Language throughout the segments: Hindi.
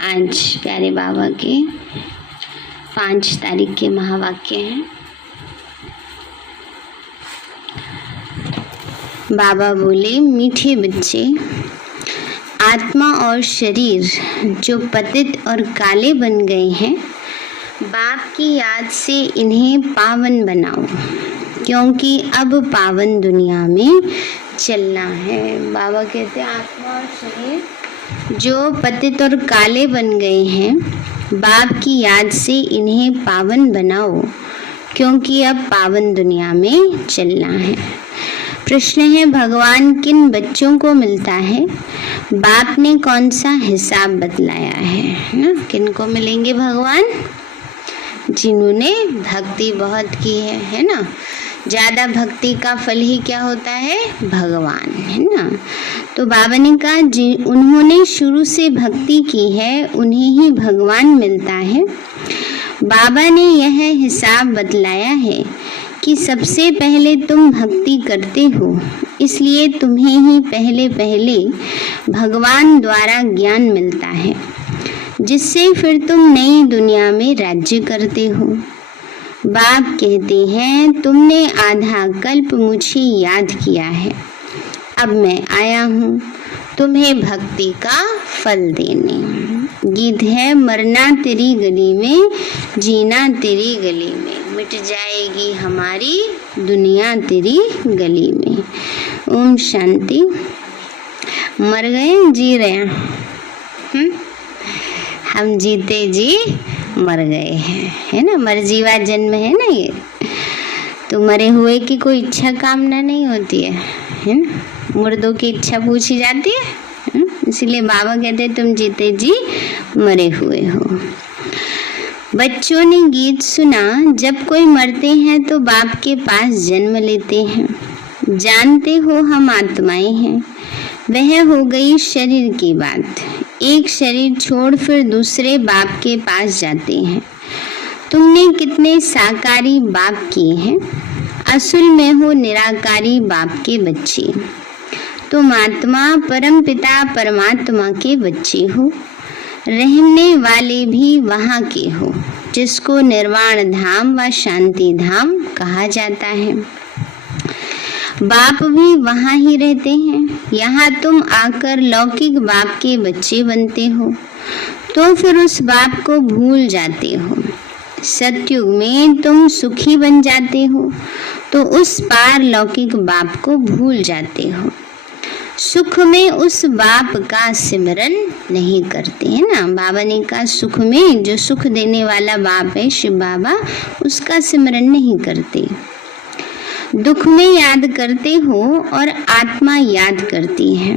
आज प्यारे बाबा के 5 तारीख के महावाक्य हैं। बाबा बोले, मीठे बच्चे, आत्मा और शरीर जो पतित और काले बन गए हैं, बाप की याद से इन्हें पावन बनाओ, क्योंकि अब पावन दुनिया में चलना है। बाबा कहते हैं आत्मा और शरीर जो पतित और काले बन गए हैं, बाप की याद से इन्हें पावन बनाओ, क्योंकि अब पावन दुनिया में चलना है। प्रश्न है, भगवान किन बच्चों को मिलता है? बाप ने कौन सा हिसाब बतलाया है ना? किन को मिलेंगे भगवान? जिन्होंने भक्ति बहुत की है ना। ज़्यादा भक्ति का फल ही क्या होता है? भगवान, है ना। तो बाबा ने कहा उन्होंने शुरू से भक्ति की है, उन्हें ही भगवान मिलता है। बाबा ने यह हिसाब बतलाया है कि सबसे पहले तुम भक्ति करते हो, इसलिए तुम्हें ही पहले पहले भगवान द्वारा ज्ञान मिलता है, जिससे फिर तुम नई दुनिया में राज्य करते हो। बाप कहते हैं, तुमने आधा कल्प मुझे याद किया है, अब मैं आया हूँ तुम्हें भक्ति का फल देने। गीत है, मरना तेरी गली में, जीना तेरी गली में, मिट जाएगी हमारी दुनिया तेरी गली में। ओम शांति। मर गए, जी रहे हैं। हम जीते जी मर गए हैं, है ना। मरजीवा जन्म है ना ये। तो मरे हुए की कोई इच्छा कामना नहीं होती है ना। मुर्दों की इच्छा पूछी जाती है। इसीलिए बाबा कहते हैं तुम जीते जी मरे हुए हो। बच्चों ने गीत सुना, जब कोई मरते हैं तो बाप के पास जन्म लेते हैं। जानते हो हम आत्माएं हैं, वह हो गई शरीर की बात। एक शरीर छोड़ फिर दूसरे बाप के पास जाते हैं। तुमने कितने साकारी बाप किए हैं, असल में हो निराकारी बाप के बच्चे। तुम आत्मा परम पिता परमात्मा के बच्चे हो, रहने वाले भी वहाँ के हो, जिसको निर्वाण धाम व शांति धाम कहा जाता है। बाप भी वहाँ ही रहते हैं। यहाँ तुम आकर लौकिक बाप के बच्चे बनते हो, तो फिर उस बाप को भूल जाते हो। सतयुग में तुम सुखी बन जाते हो, तो उस पार लौकिक बाप को भूल जाते हो। सुख में उस बाप का सिमरन नहीं करते, है ना। बाबा ने कहा सुख में जो सुख देने वाला बाप है शिव बाबा, उसका सिमरन नहीं करते। दुख में याद करते हो और आत्मा याद करती है।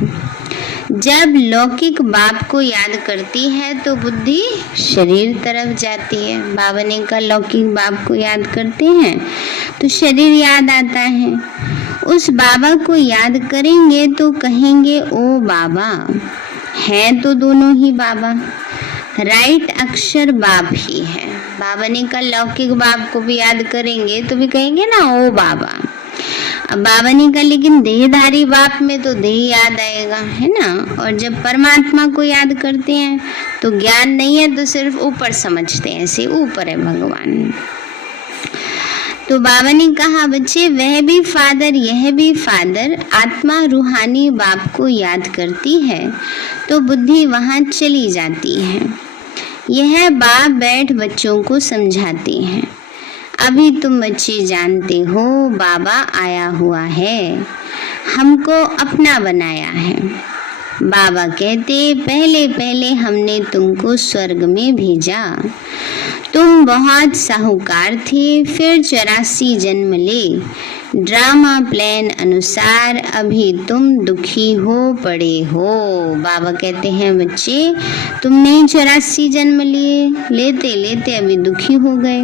जब लौकिक बाप को याद करती है तो बुद्धि शरीर तरफ जाती है। बाबा ने कहा लौकिक बाप को याद करते हैं तो शरीर याद आता है। उस बाबा को याद करेंगे तो कहेंगे ओ बाबा, है तो दोनों ही बाबा, राइट अक्षर बाप ही है। बाबा ने कहा लौकिक बाप को भी याद करेंगे तो भी कहेंगे ना ओ बाबा। अब बाबा ने कहा लेकिन देहधारी बाप में तो देह याद आएगा, है ना। और जब परमात्मा को याद करते हैं तो ज्ञान नहीं है, तो सिर्फ ऊपर समझते हैं, ऐसे ऊपर है भगवान। तो बाबा ने कहा बच्चे, वह भी फादर यह भी फादर, आत्मा रूहानी बाप को याद करती है तो बुद्धि वहाँ चली जाती है। यह बाप बैठ बच्चों को समझाते हैं। अभी तुम बच्चे जानते हो बाबा आया हुआ है, हमको अपना बनाया है। बाबा कहते पहले पहले हमने तुमको स्वर्ग में भेजा, तुम बहुत साहूकार थे, फिर 84 जन्म ले, ड्रामा प्लान अनुसार अभी तुम दुखी हो पड़े हो। बाबा कहते हैं बच्चे तुमने 84 जन्म लिए, लेते लेते अभी दुखी हो गए।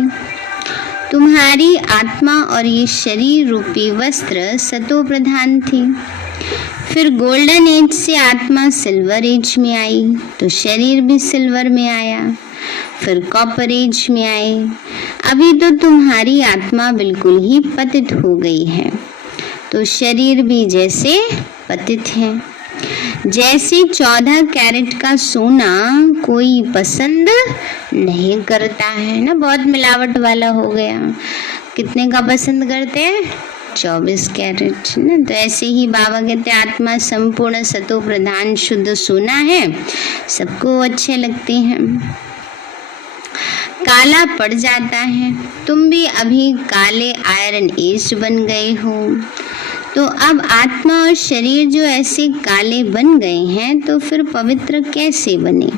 तुम्हारी आत्मा और ये शरीर रूपी वस्त्र सतो प्रधान थे, फिर गोल्डन एज से आत्मा सिल्वर एज में आई तो शरीर भी सिल्वर में आया, फिर कॉपर एज में आए। अभी तो तुम्हारी आत्मा बिल्कुल ही पतित हो गई है, तो शरीर भी जैसे पतित है। जैसे 14 कैरेट का सोना कोई पसंद नहीं करता है ना, बहुत मिलावट वाला हो गया। कितने का पसंद करते हैं? 24 कैरेट ना। तो ऐसे ही बाबा कहते हैं आत्मा संपूर्ण सतो प्रधान शुद्ध सोना है, सबको अच्छे लगते हैं। काला पड़ जाता है, तुम भी अभी काले आयरन एज बन गए हो। तो अब आत्मा और शरीर जो ऐसे काले बन गए हैं तो फिर पवित्र कैसे बने?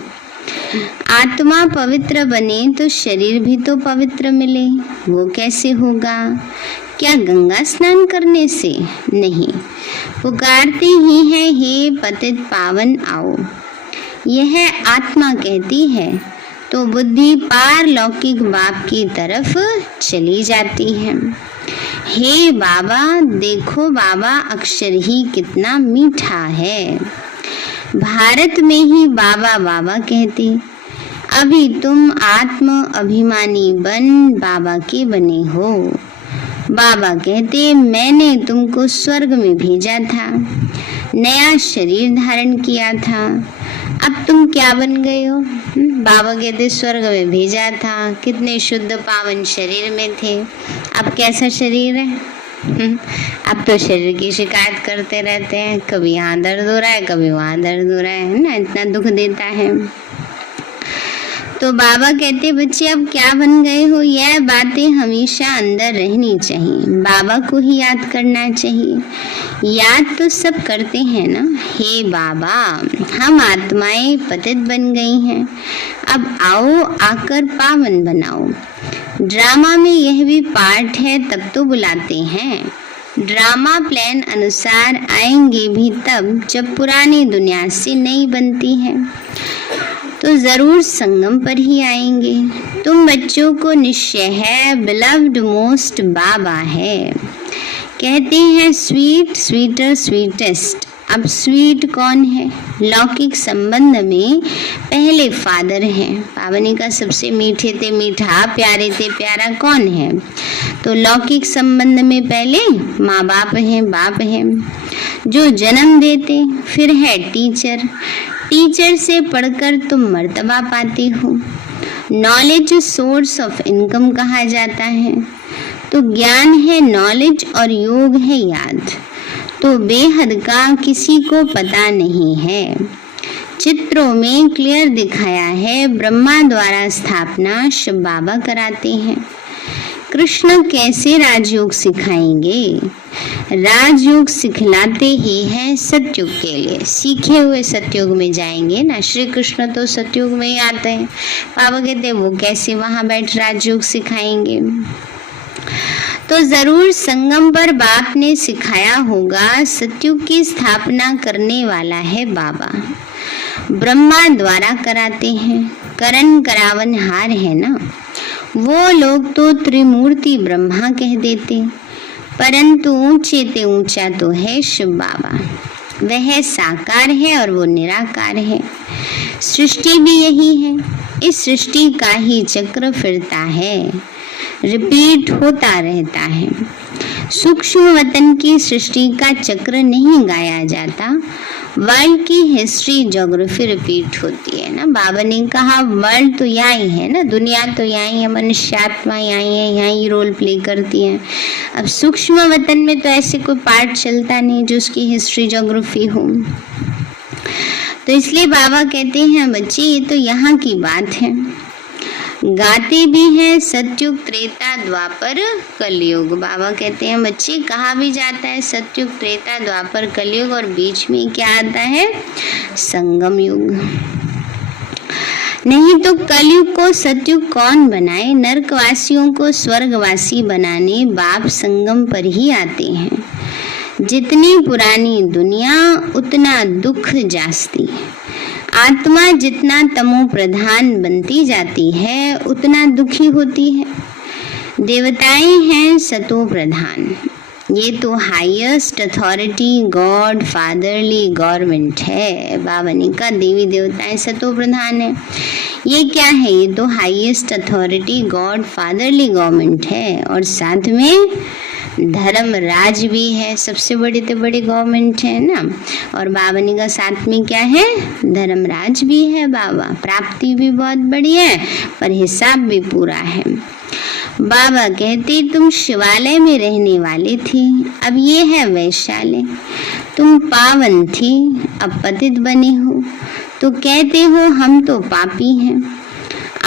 आत्मा पवित्र बने तो शरीर भी तो पवित्र मिले, वो कैसे होगा? क्या गंगा स्नान करने से? नहीं, पुकारते ही है हे पतित पावन आओ, यह आत्मा कहती है तो बुद्धि पारलौकिक बाप की तरफ चली जाती है। हे बाबा देखो, बाबा अक्षर ही कितना मीठा है। भारत में ही बाबा बाबा कहते, अभी तुम आत्म अभिमानी बन बाबा के बने हो। बाबा कहते मैंने तुमको स्वर्ग में भेजा था, नया शरीर धारण किया था, अब तुम क्या बन गए हो? बाबा कहते स्वर्ग में भेजा था, कितने शुद्ध पावन शरीर में थे, अब कैसा शरीर है? अब तो शरीर की शिकायत करते रहते हैं, कभी यहाँ दर्द हो रहा है, कभी वहाँ दर्द हो रहा है ना, इतना दुख देता है। तो बाबा कहते बच्चे अब क्या बन गए हो? यह बातें हमेशा अंदर रहनी चाहिए, बाबा को ही याद करना चाहिए। याद तो सब करते हैं ना, हे बाबा हम आत्माएं पतित बन गई हैं, अब आओ आकर पावन बनाओ। ड्रामा में यह भी पार्ट है, तब तो बुलाते हैं। ड्रामा प्लान अनुसार आएंगे भी तब जब पुरानी दुनिया से नई बनती है, तो जरूर संगम पर ही आएंगे। तुम बच्चों को निश्चय है बिलव्ड मोस्ट बाबा है, कहते हैं स्वीट स्वीटर स्वीटेस्ट। अब स्वीट कौन है? लौकिक संबंध में पहले फादर हैं, पावनी का सबसे मीठे थे मीठा, प्यारे थे प्यारा कौन है? तो लौकिक संबंध में पहले माँ बाप हैं, बाप हैं जो जन्म देते, फिर है टीचर, टीचर से पढ़कर तुम मर्तबा पाते हो। नॉलेज सोर्स ऑफ इनकम कहा जाता है, तो ज्ञान है नॉलेज और योग है याद, तो बेहद का किसी को पता नहीं है। चित्रों में क्लियर दिखाया है, ब्रह्मा द्वारा स्थापना शिव बाबा कराते हैं। कृष्ण कैसे राजयोग सिखाएंगे? राजयोग सिखलाते ही हैं सतयुग के लिए, सीखे हुए सतयुग में जाएंगे ना। श्री कृष्ण तो सतयुग में ही आते हैं, बाबा कहते हैं वो कैसे वहां बैठ राजयोग सिखाएंगे? तो जरूर संगम पर बाप ने सिखाया होगा। सतयुग की स्थापना करने वाला है बाबा, ब्रह्मा द्वारा कराते हैं, करण करावन हार है ना। वो लोग तो त्रिमूर्ति ब्रह्मा कह देते, परंतु ऊंचे ते ऊंचा तो है शिव बाबा, वह साकार है और वो निराकार है। सृष्टि भी यही है, इस सृष्टि का ही चक्र फिरता है, रिपीट होता रहता है। सूक्ष्म वतन की सृष्टि का चक्र नहीं गाया जाता, वर्ल्ड की हिस्ट्री ज्योग्राफी रिपीट होती है ना। बाबा ने कहा वर्ल्ड तो यहाँ ही है ना, दुनिया तो यहाँ ही है, मनुष्य आत्मा यहाँ ही है, यहाँ ही रोल प्ले करती है। अब सूक्ष्म वतन में तो ऐसे कोई पार्ट चलता नहीं जो उसकी हिस्ट्री ज्योग्राफी हो, तो इसलिए बाबा कहते हैं बच्चे ये तो यहाँ की बात है। गाते भी हैं सतयुग त्रेता द्वापर कलयुग। बाबा कहते हैं बच्चे कहा भी जाता है सतयुग त्रेता द्वापर कलयुग, और बीच में क्या आता है? संगम युग। नहीं तो कलयुग को सतयुग कौन बनाए? नरकवासियों को स्वर्गवासी बनाने बाप संगम पर ही आते हैं। जितनी पुरानी दुनिया उतना दुख जास्ती, आत्मा जितना तमो प्रधान बनती जाती है उतना दुखी होती है। देवताएं हैं सतो प्रधान, ये तो highest authority God fatherly government है। बाबा ने कहा देवी देवताएं सतो प्रधान है, ये क्या है? ये तो highest authority God fatherly government है, और साथ में धर्मराज भी है, सबसे बड़ी तो बड़ी गवर्नमेंट है ना। और बाबा का साथ में क्या है, धर्मराज भी है बाबा, प्राप्ति भी बहुत बड़ी है पर हिसाब भी पूरा है। बाबा कहते तुम शिवालय में रहने वाले थी, अब ये है वैशाल्य। तुम पावन थी, अब पतित बने हो, तो कहते हो हम तो पापी हैं।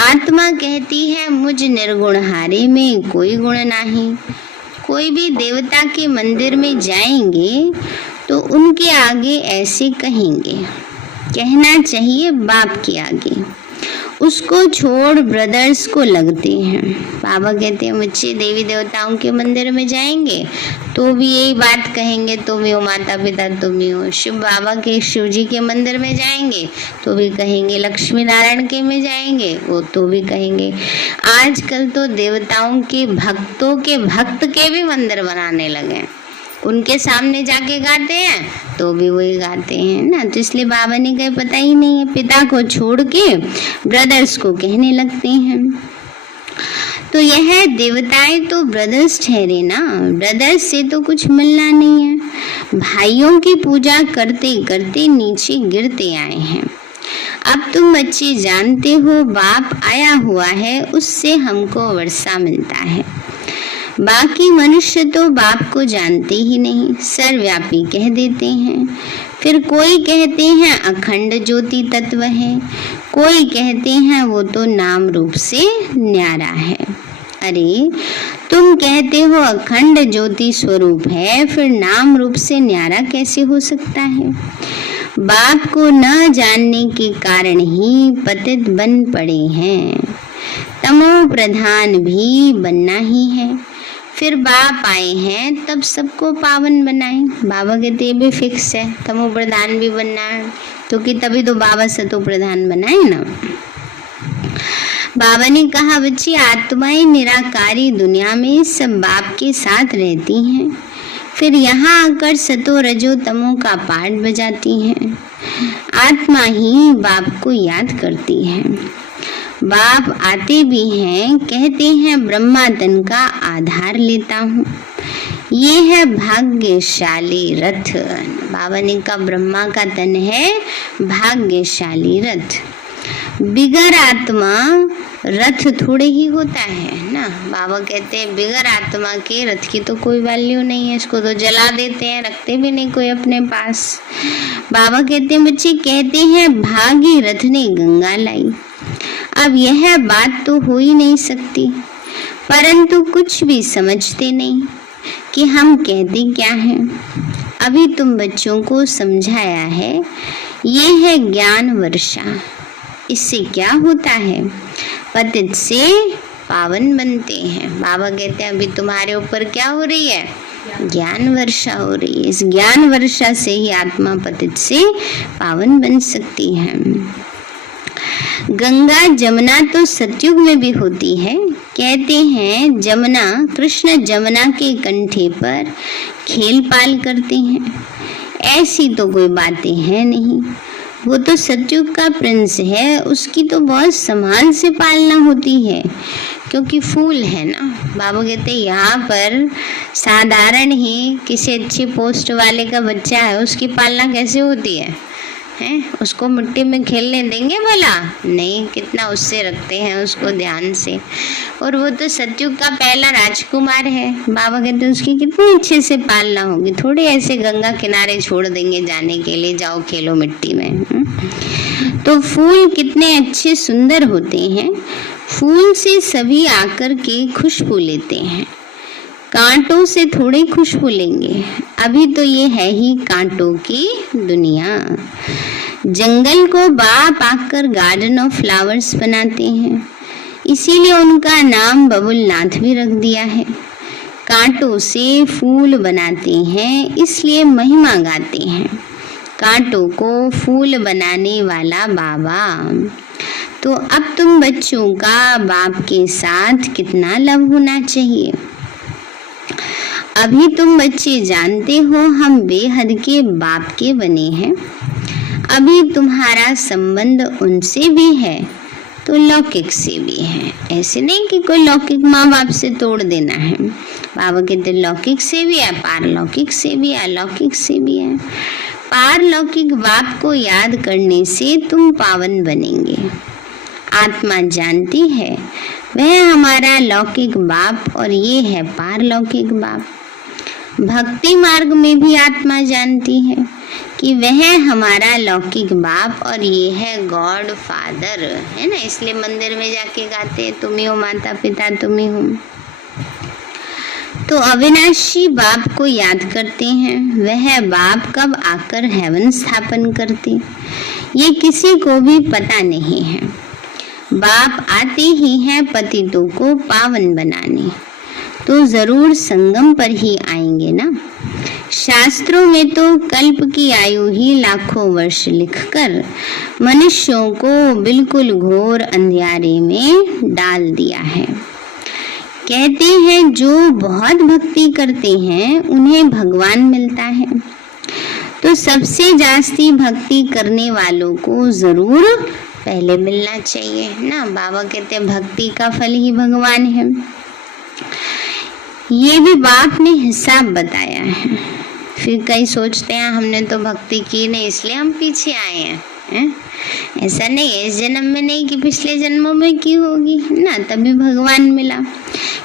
आत्मा कहती है मुझ निर्गुणहारे में कोई गुण नहीं। कोई भी देवता के मंदिर में जाएंगे तो उनके आगे ऐसे कहेंगे, कहना चाहिए बाप के आगे, उसको छोड़ ब्रदर्स को लगते हैं। बाबा कहते हैं मुझे देवी देवताओं के मंदिर में जाएंगे तो भी यही बात कहेंगे, तुम ही हो माता पिता, तुम ही हो। शिव बाबा के, शिव जी के मंदिर में जाएंगे तो भी कहेंगे, लक्ष्मी नारायण के में जाएंगे वो तो भी कहेंगे। आजकल तो देवताओं के भक्तों के भक्त के भी मंदिर बनाने लगे, उनके सामने जाके गाते हैं तो भी वही गाते हैं ना। तो इसलिए बाबा ने कहा पता ही नहीं है, पिता को छोड़ के ब्रदर्स को कहने लगते हैं। तो यह देवताएं तो ब्रदर्स ठहरे ना, ब्रदर्स से तो कुछ मिलना नहीं है। भाइयों की पूजा करते करते नीचे गिरते आए हैं। अब तुम बच्चे जानते हो बाप आया हुआ है, उससे हमको वर्षा मिलता है। बाकी मनुष्य तो बाप को जानते ही नहीं, सर्वव्यापी कह देते हैं। फिर कोई कहते हैं अखंड ज्योति तत्व है, कोई कहते हैं वो तो नाम रूप से न्यारा है। अरे तुम कहते हो अखंड ज्योति स्वरूप है, फिर नाम रूप से न्यारा कैसे हो सकता है? बाप को न जानने के कारण ही पतित बन पड़े हैं। तमो प्रधान भी बनना ही है। फिर बाप आए हैं तब सबको पावन बनाए। बाबा कहते भी फिक्स है, तमो प्रधान भी बनना है, क्योंकि तभी तो बाबा सतो प्रधान बनाए ना। बाबा ने कहा बच्ची आत्माएं निराकारी दुनिया में सब बाप के साथ रहती हैं, फिर यहाँ आकर सतो रजो तमो का पाठ बजाती हैं। आत्मा ही बाप को याद करती है। बाप आते भी हैं, कहते हैं ब्रह्मा तन का आधार लेता हूँ, ये है भाग्यशाली रथ। बाबा ने कहा ब्रह्मा का तन है भाग्यशाली रथ। बिगर आत्मा रथ थोड़े ही होता है ना। बाबा कहते हैं बिगर आत्मा के रथ की तो कोई वैल्यू नहीं है, इसको तो जला देते हैं, रखते भी नहीं कोई अपने पास। बाबा कहते हैं बच्चे कहते हैं भागी रथ ने गंगा लाई। अब यह बात तो हो ही नहीं सकती, परंतु कुछ भी समझते नहीं कि हम कहते क्या हैं। अभी तुम बच्चों को समझाया है, ये है ज्ञान वर्षा। इससे क्या होता है, पतित से पावन बनते हैं। बाबा कहते हैं अभी तुम्हारे ऊपर क्या हो रही है, ज्ञान वर्षा हो रही है। इस ज्ञान वर्षा से ही आत्मा पतित से पावन बन सकती है। गंगा जमुना तो सतयुग में भी होती है। कहते हैं जमुना, कृष्ण जमुना के कंठे पर खेल पाल करते हैं। ऐसी तो कोई बातें हैं नहीं, वो तो सतयुग का प्रिंस है, उसकी तो बहुत सम्मान से पालना होती है, क्योंकि फूल है ना। बाबा कहते हैं यहाँ पर साधारण ही किसी अच्छी पोस्ट वाले का बच्चा है, उसकी पालना कैसे होती है? उसको मिट्टी में खेलने देंगे भला? नहीं, कितना उससे रखते हैं उसको ध्यान से। और वो तो सतयुग का पहला राजकुमार है। बाबा कहते हैं उसकी कितनी अच्छे से पालना होगी, थोड़े ऐसे गंगा किनारे छोड़ देंगे जाने के लिए, जाओ खेलो मिट्टी में। तो फूल कितने अच्छे सुंदर होते हैं, फूल से सभी आकर के खुशबू लेते हैं, कांटों से थोड़े खुशबू लेंगे। अभी तो ये है ही कांटों की दुनिया। जंगल को बाप आकर गार्डन ऑफ फ्लावर्स बनाते हैं, इसीलिए उनका नाम बबुलनाथ भी रख दिया है। कांटों से फूल बनाते हैं, इसलिए महिमा गाते हैं। कांटों को फूल बनाने वाला बाबा। तो अब तुम बच्चों का बाप के साथ कितना लव होना चाहिए। अभी तुम बच्चे जानते हो हम बेहद के बाप के बने हैं। अभी तुम्हारा संबंध उनसे भी है, तो लौकिक से भी है। ऐसे नहीं कि कोई लौकिक माँ बाप से तोड़ देना है। बाबा कहते लौकिक से भी है, पारलौकिक से भी है, अलौकिक से भी है। पारलौकिक बाप को याद करने से तुम पावन बनेंगे। आत्मा जानती है वह हमारा लौकिक बाप और ये है पारलौकिक बाप। भक्ति मार्ग में भी आत्मा जानती है कि वह हमारा लौकिक बाप और ये है गॉड फादर, है ना। इसलिए मंदिर में जाके गाते हैं तुम ही हो माता पिता, तुम ही हो। तो अविनाशी बाप को याद करते हैं। वह बाप कब आकर हेवन स्थापन करते ये किसी को भी पता नहीं है। बाप आते ही हैं पतितों को पावन बनाने, तो जरूर संगम पर ही आएंगे ना। शास्त्रों में तो कल्प की आयु ही लाखों वर्ष लिखकर मनुष्यों को बिल्कुल घोर अंधियारे में डाल दिया है। कहते हैं जो बहुत भक्ति करते हैं उन्हें भगवान मिलता है। तो सबसे जास्ती भक्ति करने वालों को जरूर पहले मिलना चाहिए ना। बाबा कहते हैं भक्ति का फल ही भगवान है। ये भी बाप ने हिसाब बताया है। फिर कई सोचते हैं हमने तो भक्ति की नहीं इसलिए हम पीछे आए हैं। ऐसा नहीं है, इस जन्म में नहीं कि पिछले जन्मों में की होगी ना, तभी भगवान मिला।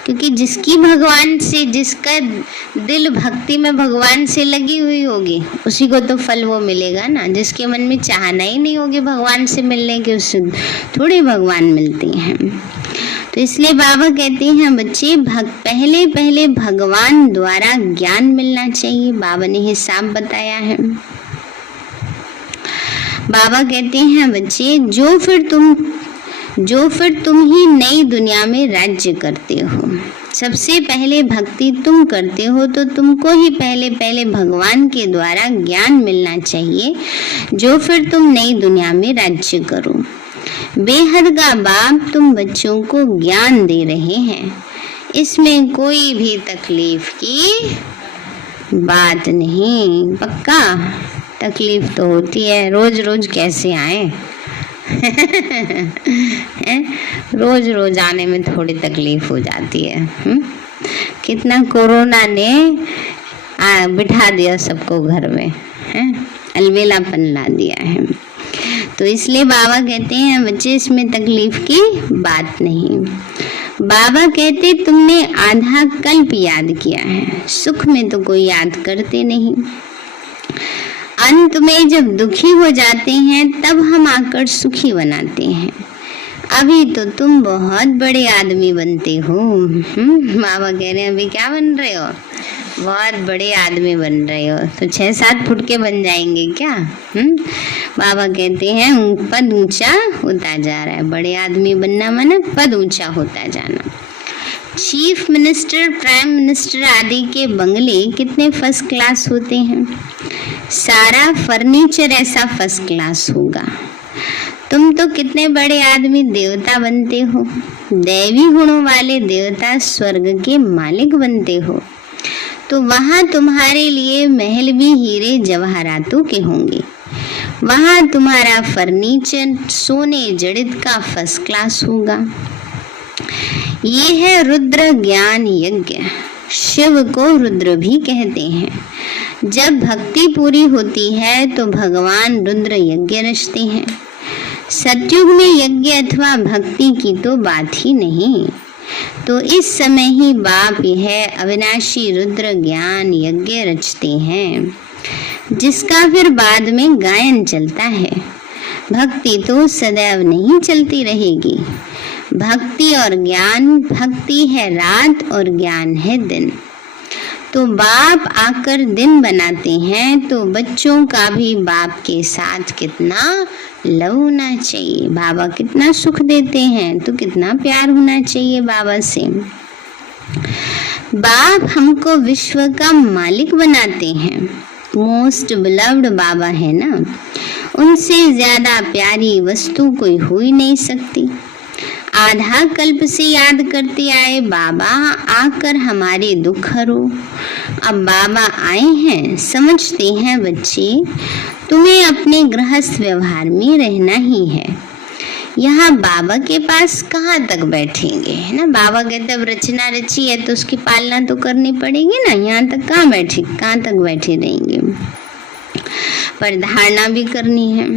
क्योंकि जिसकी भगवान से, जिसका दिल भक्ति में भगवान से लगी हुई होगी उसी को तो फल वो मिलेगा ना। जिसके मन में चाहना ही नहीं होगी भगवान से मिलने की, उससे थोड़ी भगवान मिलती हैं। तो इसलिए बाबा कहते हैं बच्चे पहले पहले भगवान द्वारा ज्ञान मिलना चाहिए। बाबा ने हिसाब बताया है। बाबा कहते हैं बच्चे जो फिर तुम ही नई दुनिया में राज्य करते हो। सबसे पहले भक्ति तुम करते हो तो तुमको ही पहले पहले भगवान के द्वारा ज्ञान मिलना चाहिए, जो फिर तुम नई दुनिया में राज्य करो। बेहद का बाप तुम बच्चों को ज्ञान दे रहे हैं, इसमें कोई भी तकलीफ की बात नहीं। पक्का तकलीफ तो होती है, रोज रोज कैसे आए रोज रोज आने में थोड़ी तकलीफ हो जाती है। कितना कोरोना ने बिठा दिया सबको घर में, अलबेलापन ला दिया है। तो इसलिए बाबा कहते हैं बच्चे इसमें तकलीफ की बात नहीं। बाबा कहते तुमने आधा कल्प याद किया है, सुख में तो कोई याद करते नहीं। अंत में जब दुखी हो जाते हैं तब हम आकर सुखी बनाते हैं। अभी तो तुम बहुत बड़े आदमी बनते हो। बाबा कह रहे हैं अभी क्या बन रहे हो, बहुत बड़े आदमी बन रहे हो। तो 6-7 फुट के बन जाएंगे क्या? बाबा कहते हैं पद ऊंचा होता जा रहा है। बड़े आदमी बनना माना पद ऊंचा होता जाना। चीफ मिनिस्टर, प्राइम मिनिस्टर आदि के बंगले कितने फर्स्ट क्लास होते हैं। सारा फर्नीचर ऐसा फर्स्ट क्लास होगा। तुम तो कितने बड़े आदमी देवता बनते हो, दैवी गुणों वाले देवता, स्वर्ग के मालिक बनते हो। तो वहाँ तुम्हारे लिए महल भी हीरे जवाहरातों के होंगे। वहाँ तुम्हारा फर्नीचर सोने जड़ित का फर्स्ट क्लास होगा। ये है रुद्र ज्ञान यज्ञ। शिव को रुद्र भी कहते हैं। जब भक्ति पूरी होती है तो भगवान रुद्र यज्ञ रचते हैं। सतयुग में यज्ञ अथवा भक्ति की तो बात ही नहीं। तो इस समय ही बाप यह अविनाशी रुद्र ज्ञान यज्ञ रचते हैं, जिसका फिर बाद में गायन चलता है। भक्ति तो सदैव नहीं चलती रहेगी। भक्ति और ज्ञान, भक्ति है रात और ज्ञान है दिन। तो बाप आकर दिन बनाते हैं, तो बच्चों का भी बाप के साथ कितना लव होना चाहिए। बाबा कितना सुख देते हैं तो कितना प्यार होना चाहिए बाबा से। बाप हमको विश्व का मालिक बनाते हैं। मोस्ट बिलव्ड बाबा है ना, उनसे ज्यादा प्यारी वस्तु कोई हो ही नहीं सकती। आधा कल्प से याद करते आए बाबा, आकर हमारे दुख हरो। अब बाबा आए हैं, समझते हैं बच्चे तुम्हें अपने गृहस्थ व्यवहार में रहना ही है। यहाँ बाबा के पास कहाँ तक बैठेंगे, है ना। बाबा कहते अब रचना रची है तो उसकी पालना तो करनी पड़ेगी ना, यहाँ तक कहाँ तक बैठे रहेंगे, पर धारणा भी करनी है।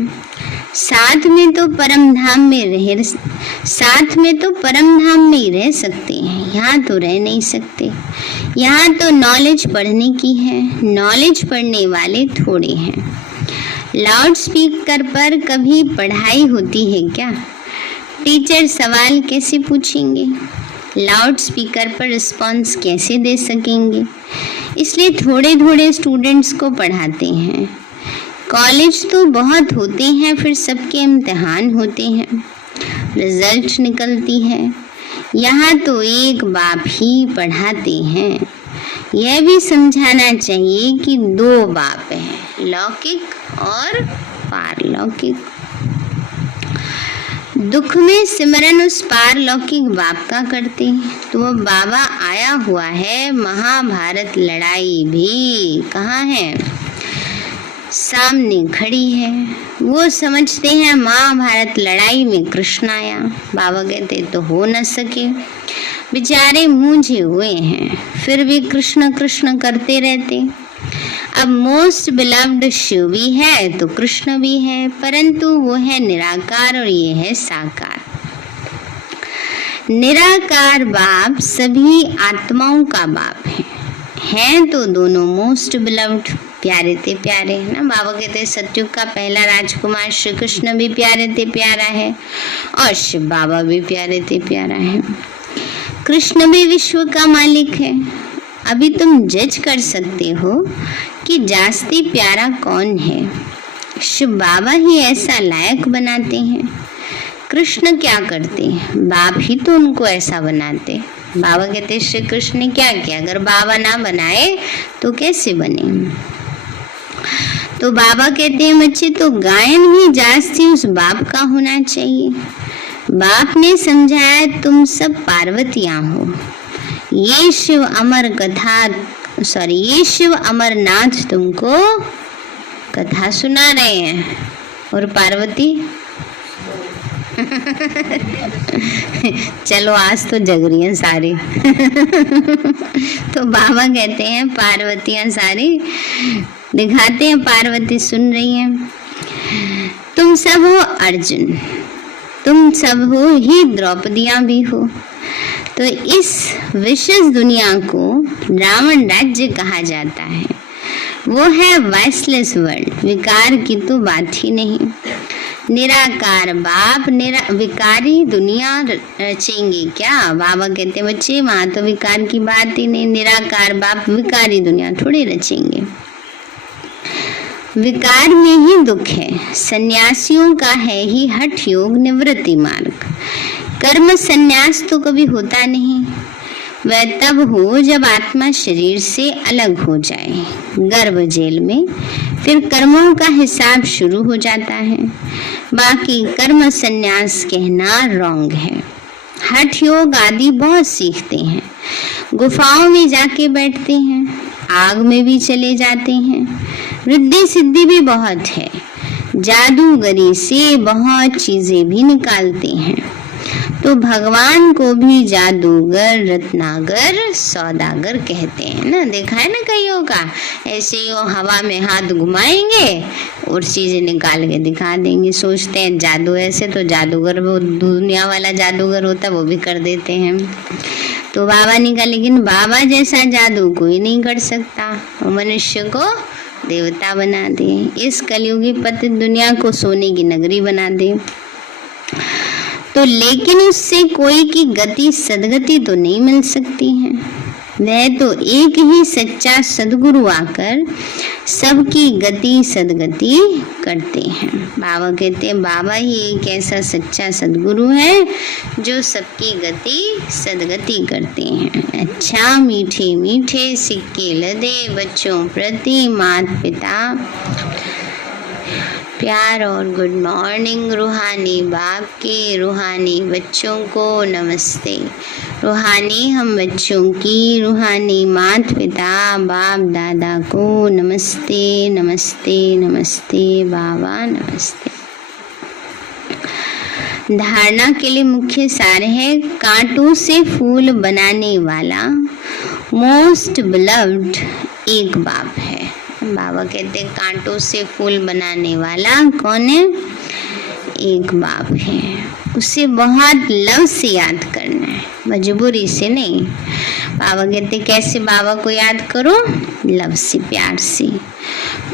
साथ में तो परम धाम में ही रह सकते हैं, यहाँ तो रह नहीं सकते। यहाँ तो नॉलेज पढ़ने की है, नॉलेज पढ़ने वाले थोड़े हैं। लाउड स्पीकर पर कभी पढ़ाई होती है क्या? टीचर सवाल कैसे पूछेंगे? लाउड स्पीकर पर रिस्पॉन्स कैसे दे सकेंगे? इसलिए थोड़े थोड़े स्टूडेंट्स को पढ़ाते हैं। कॉलेज तो बहुत होते हैं, फिर सबके इम्तिहान होते हैं, रिजल्ट निकलती है। यहाँ तो एक बाप ही पढ़ाते हैं। यह भी समझाना चाहिए कि दो बाप हैं, लौकिक और पारलौकिक। दुख में सिमरन उस पारलौकिक बाप का करते तो वो बाबा आया हुआ है। महाभारत लड़ाई भी कहाँ है? सामने खड़ी है। वो समझते हैं महाभारत लड़ाई में कृष्ण आया। बाबा कहते तो हो न सके, बेचारे मूंझे हुए हैं, फिर भी कृष्ण कृष्ण करते रहते। अब मोस्ट बिलव्ड शिव भी है तो कृष्ण भी है, परंतु वो है निराकार और ये है साकार। निराकार बाप सभी आत्माओं का बाप है तो दोनों मोस्ट बिलव्ड, प्यारे थे प्यारे, है ना। बाबा कहते सतयुग का पहला राजकुमार श्री कृष्ण भी प्यारे थे प्यारा है और शिव बाबा भी प्यारे थे प्यारा है। कृष्ण भी विश्व का मालिक है। अभी तुम जज कर सकते हो कि जास्ती प्यारा कौन है। शिव बाबा ही ऐसा लायक बनाते हैं। कृष्ण क्या करते? बाप ही तो उनको ऐसा बनाते। बाबा कहते श्री कृष्ण ने क्या किया? अगर बाबा ना बनाए तो कैसे बने? तो बाबा कहते हैं बच्चे तो गायन भी जास्ती उस बाप का होना चाहिए। बाप ने समझाया तुम सब पार्वतियां हो। ये शिव अमरनाथ तुमको कथा सुना रहे हैं और पार्वती चलो आज तो जग रही हैं सारी तो बाबा कहते हैं पार्वतियां सारी दिखाते हैं, पार्वती सुन रही हैं। तुम सब हो अर्जुन, तुम सब हो ही द्रौपदियां भी हो। तो इस विशेष दुनिया को रावण राज्य कहा जाता है। वो है वाइसलेस वर्ल्ड, विकार की तो बात ही नहीं। निराकार बाप विकारी दुनिया रचेंगे क्या? बाबा कहते बच्चे वहां तो विकार की बात ही नहीं। निराकार बाप विकारी दुनिया थोड़ी रचेंगे। विकार में ही दुख है। सन्यासियों का है ही हठ योग निवृत्ति मार्ग। कर्म संन्यास तो कभी होता नहीं। वह तब हो जब आत्मा शरीर से अलग हो जाए गर्भ जेल में, फिर कर्मों का हिसाब शुरू हो जाता है। बाकी कर्म संन्यास कहना रॉन्ग है। हठ योग आदि बहुत सीखते हैं, गुफाओं में जाके बैठते हैं, आग में भी चले जाते हैं। रिद्धि सिद्धि भी बहुत है, जादूगरी से बहुत चीजें भी निकालते हैं। तो भगवान को भी जादूगर, रत्नागर, सौदागर कहते हैं ना। देखा है ना कईयों का, ऐसे ही वो हवा में हाथ घुमाएंगे और चीजें निकाल के दिखा देंगे। सोचते हैं जादू ऐसे, तो जादूगर वो दुनिया वाला जादूगर होता वो भी कर देते हैं। तो बाबा ने कहा लेकिन बाबा जैसा जादू कोई नहीं कर सकता, वो मनुष्य को देवता बना दे, इस कलयुगी पतित दुनिया को सोने की नगरी बना दे। तो लेकिन उससे कोई की गति सदगति तो नहीं मिल सकती है। वह तो एक ही सच्चा सदगुरु आकर सबकी गति सदगति करते हैं। बाबा कहते हैं बाबा ही एक ऐसा सच्चा सदगुरु है जो सबकी गति सदगति करते हैं। अच्छा मीठे मीठे सिक्के लदे बच्चों प्रति माता पिता प्यार और गुड मॉर्निंग। रूहानी बाप के रूहानी बच्चों को नमस्ते। रूहानी हम बच्चों की रूहानी माता पिता बाप दादा को नमस्ते नमस्ते नमस्ते बाबा नमस्ते। धारणा के लिए मुख्य सार है, कांटों से फूल बनाने वाला मोस्ट बिलव्ड एक बाप है। बाबा कहते हैं कांटों से फूल बनाने वाला कौन है? एक बाप है। उसे बहुत लव से याद करना है, मजबूरी से नहीं। बाबा कहते कैसे बाबा को याद करो? लव से, प्यार से।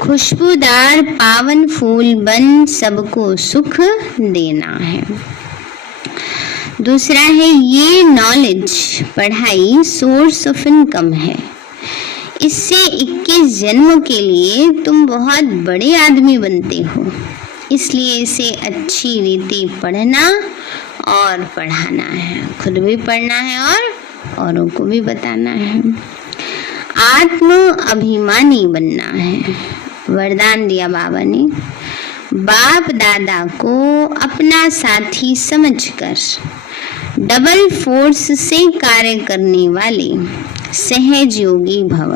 खुशबूदार पावन फूल बन सबको सुख देना है। दूसरा है, ये नॉलेज, पढ़ाई सोर्स ऑफ इनकम है। इससे 21 जन्म के लिए तुम बहुत बड़े आदमी बनते हो, इसलिए इसे अच्छी रीति पढ़ना और पढ़ाना है। खुद भी पढ़ना है और औरों को भी बताना है। आत्म अभिमानी बनना है। वरदान दिया बाबा ने, बाप दादा को अपना साथी समझकर डबल फोर्स से कार्य करने वाले सहज योगी भव।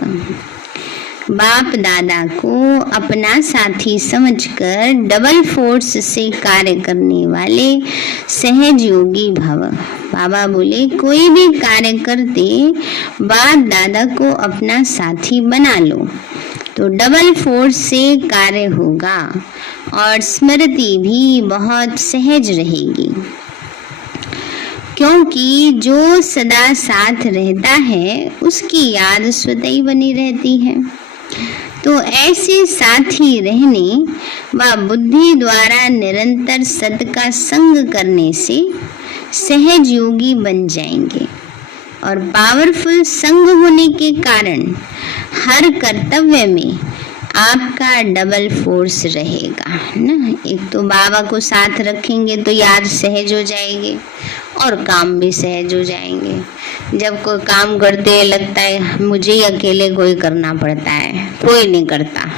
बाप दादा को अपना साथी समझकर डबल फोर्स से कार्य करने वाले सहज योगी भव। बाबा बोले कोई भी कार्य करते बाप दादा को अपना साथी बना लो तो डबल फोर्स से कार्य होगा और स्मृति भी बहुत सहज रहेगी, क्योंकि जो सदा साथ रहता है उसकी याद स्वतः ही बनी रहती है। तो ऐसे साथी रहने व बुद्धि द्वारा निरंतर सत का संग करने से सहज योगी बन जाएंगे और पावरफुल संग होने के कारण हर कर्तव्य में आपका डबल फोर्स रहेगा ना। एक तो बाबा को साथ रखेंगे तो याद सहज हो जाएगी और काम भी सहज हो जाएंगे। जब कोई काम करते लगता है मुझे ही अकेले कोई करना पड़ता है, कोई नहीं करता,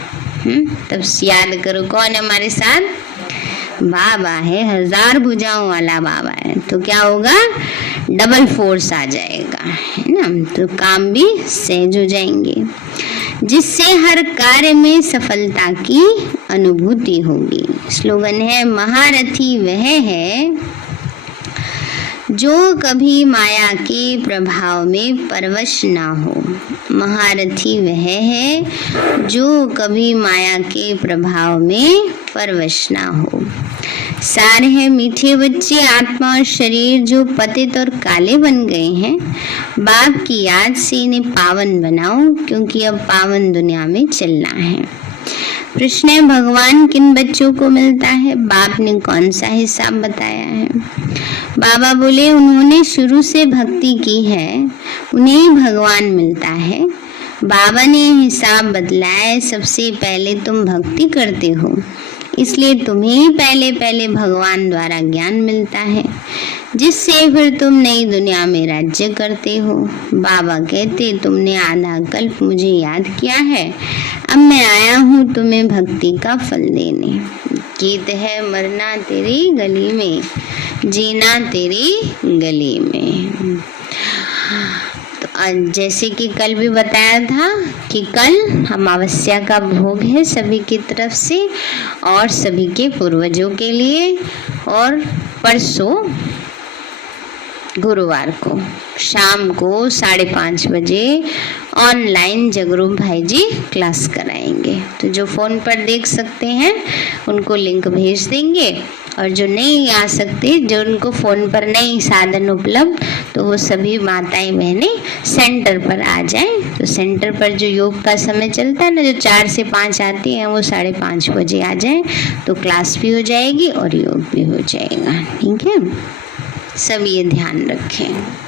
तब याद करो कौन है हमारे साथ? बाबा है, 1000 भुजाओं वाला बाबा है। तो क्या होगा? डबल फोर्स आ जाएगा, है ना। तो काम भी सहज हो जाएंगे, जिससे हर कार्य में सफलता की अनुभूति होगी। स्लोगन है, महारथी वह है जो कभी माया के प्रभाव में परवश ना हो। महारथी वह है जो कभी माया के प्रभाव में परवश ना हो। सार है, मीठे बच्चे, आत्मा और शरीर जो पतित और काले बन गए हैं, बाप की याद से इन्हें पावन बनाओ, क्योंकि अब पावन दुनिया में चलना है। प्रश्न है, भगवान किन बच्चों को मिलता है? बाप ने कौन सा हिसाब बताया है? बाबा बोले उन्होंने शुरू से भक्ति की है, उन्हें ही भगवान मिलता है। बाबा ने हिसाब बदलाया है, सबसे पहले तुम भक्ति करते हो, इसलिए तुम्हें ही पहले पहले भगवान द्वारा ज्ञान मिलता है, जिससे फिर तुम नई दुनिया में राज्य करते हो। बाबा कहते तुमने आधा कल्प मुझे याद किया है, अब मैं आया हूँ तुम्हें भक्ति का फल देने। गीत है, मरना तेरी गली में, जीना तेरी गली में। तो जैसे कि कल भी बताया था कि कल अमावस्या का भोग है सभी की तरफ से और सभी के पूर्वजों के लिए, और परसों गुरुवार को शाम को 5:30 बजे ऑनलाइन जगरूप भाई जी क्लास कराएंगे। तो जो फ़ोन पर देख सकते हैं उनको लिंक भेज देंगे, और जो नहीं आ सकते, जो उनको फ़ोन पर नहीं साधन उपलब्ध, तो वो सभी माताएं बहनें सेंटर पर आ जाएं। तो सेंटर पर जो योग का समय चलता है ना, जो 4 से 5 आती हैं, वो 5:30 बजे आ जाएं, तो क्लास भी हो जाएगी और योग भी हो जाएगा। ठीक है, सब ये ध्यान रखें।